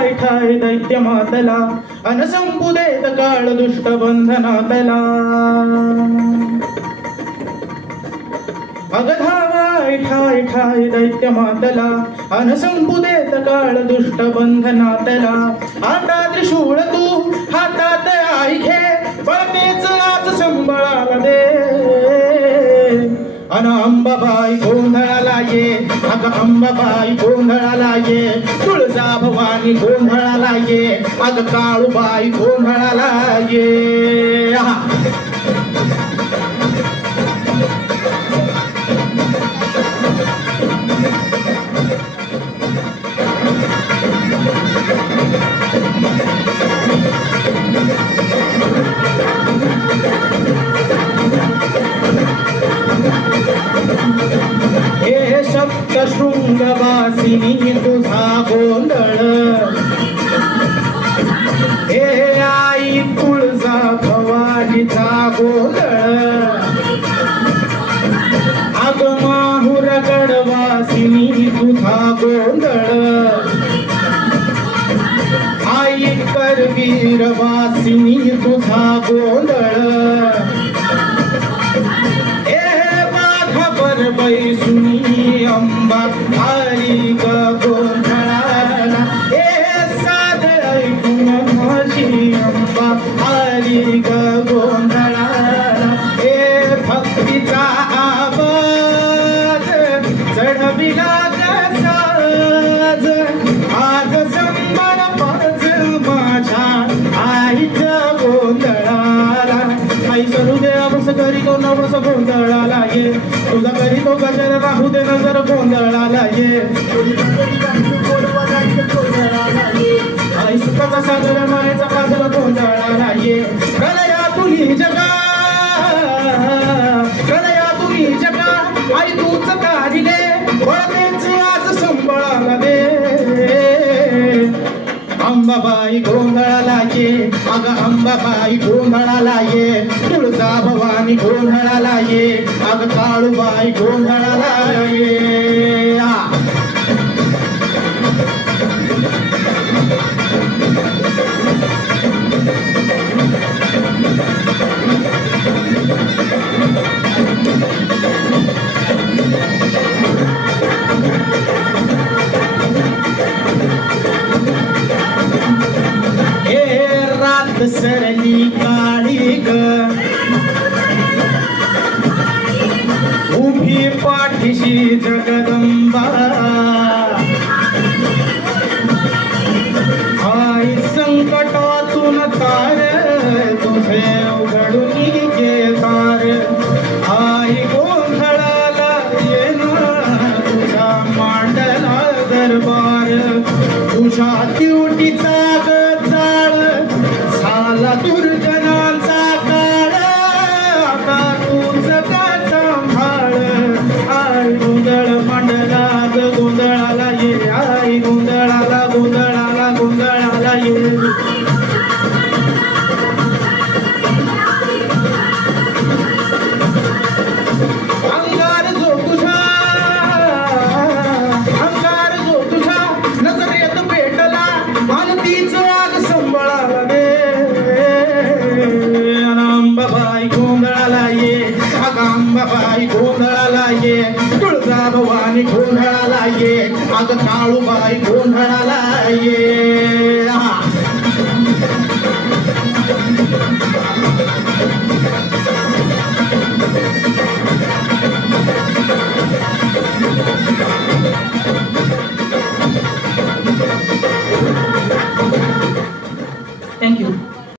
ठाय ठाय दैत्य मातला अन संपू देत काळ दुष्ट बंधनातला अग धावाय ठाय ठाय दैत्य मातला अन संपू देत काळ दुष्ट बंधनातला आता त्रिशूळ तू हातात आई घे बळतेच आज संबळाला दे अन अंबाबाई गोंधळाला ये अग अंबाबाई गोंधळाला ये तुळजा भवानी गोंधळाला ये अग काळूबाई गोंधळाला ये हे सप्तशृंगवासिनी तुझा गोंधळ हे आई तुळजा भवानीचा गोंधळ अग माहुर गडवासिनी तुझा गोंधळ आई करवीर वासिनी तुझा गोंधळ बैसुनी अंबा आली ग गोंधळाला ए साध ऐकून माझी अंबा आली ग गोंधळाला ए भक्तीचा आवाज चढविला साज आज संबळ पाज माझ्या आईच्या गोंधळाला आई सरू दे अवस घरी तो नवस गोंधळाला ये तुझा घरी तो गजर राहू दे नजर गोंधळाला ये आई सुखाचा सागर मायेचा काजल गोंधळाला ये प्रलया तुनी जगा आई तूच काढिले वळतेचे आज संबळाला दे अंबाबाई गोंधळाला ये अग अंबाबाई गोंधळाला ये तुळजा भवानी गोंधळाला ये अग काळूबाई गोंधळाला ये सरली काळी ग उभी पाठीशी जगदंबा आई संकटातून तार तुझे उघडून घे तार आई गोंधळाला ये ना तुझा मांडला दरबार तुझ्या त्युटीचा दुर्जनांचा काळ आता तूच का सांभाळ आई गोंधळ मांडला गोंधळाला ये आई गोंधळाला गोंधळाला गोंधळाला ये अंगार जो तुझा नजरेत भेटला आणि तीच आग संबळाला दे अंबाबाई गोंधळाला ये तुळजा भवानी गोंधळाला ये अग काळूबाई गोंधळाला ये